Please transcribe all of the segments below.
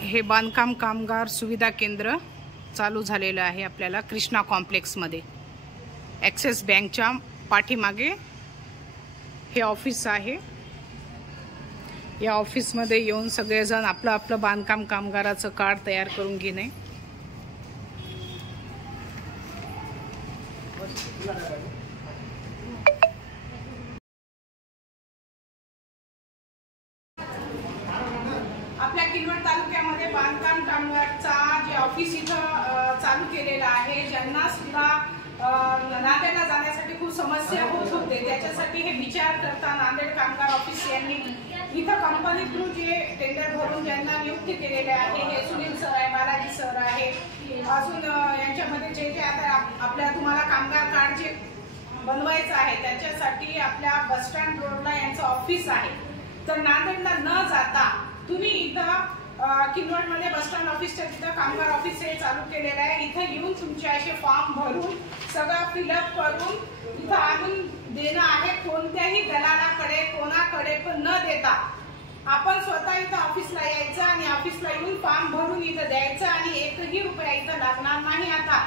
हे बांधकाम कामगार सुविधा केंद्र चालू झालेलं आहे आपल्याला कृष्णा कॉम्प्लेक्समध्ये। ॲक्सिस बँकच्या पाठीमागे हे ऑफिस आहे। या ऑफिसमध्ये येऊन सगळेजण आपलं आपलं बांधकाम कामगाराचं कार्ड तयार करून घेणे। आपल्या किनवट तालुक्यामध्ये बांधकाम कामगारचा जे ऑफिस इथं चालू केलेलं आहे, ज्यांना सुद्धा नांदेडला जाण्यासाठी खूप समस्या होत होते, त्याच्यासाठी हे विचार करता नांदेड कामगार ऑफिस यांनी इथं कंपनी थ्रू जे टेंडर भरून ज्यांना नियुक्ती केलेले आहे, हे सुनील सर आहे, बालाजी सर आहे, अजून यांच्यामध्ये जे जे आता आपल्या तुम्हाला कामगार कार्ड जे बनवायचं आहे त्याच्यासाठी आपल्या बस स्टँड रोडला यांचं ऑफिस आहे। तर नांदेडला न जाता तुम्ही इथं किनवटमध्ये बस स्टँड ऑफिसच्या तिथं कामगार ऑफिस हे चालू केलेलं आहे। इथं येऊन तुमचे असे फॉर्म भरून सगळं फिलअप करून इथं आणून देणं आहे। कोणत्याही दलालाकडे कोणाकडे पण न देता आपण स्वतः इथं ऑफिसला यायचं आणि ऑफिसला येऊन फॉर्म भरून इथं द्यायचं आणि एकही रुपया इथं लागणार नाही। आता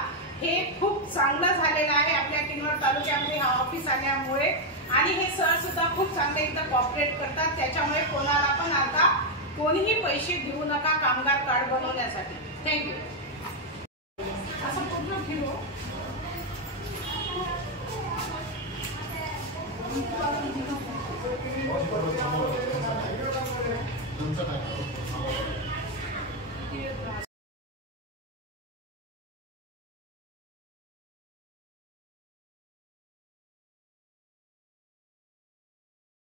हे खूप चांगलं झालेलं आहे आपल्या किनवट तालुक्यामध्ये हा ऑफिस आल्यामुळे, आणि हे सर सुद्धा खूप चांगले इथं कॉपरेट करतात। त्याच्यामुळे कोणाला पण आता कोणीही पैसे देऊ नका कामगार कार्ड बनवण्यासाठी। थँक्यू। असं पूर्ण फिरो।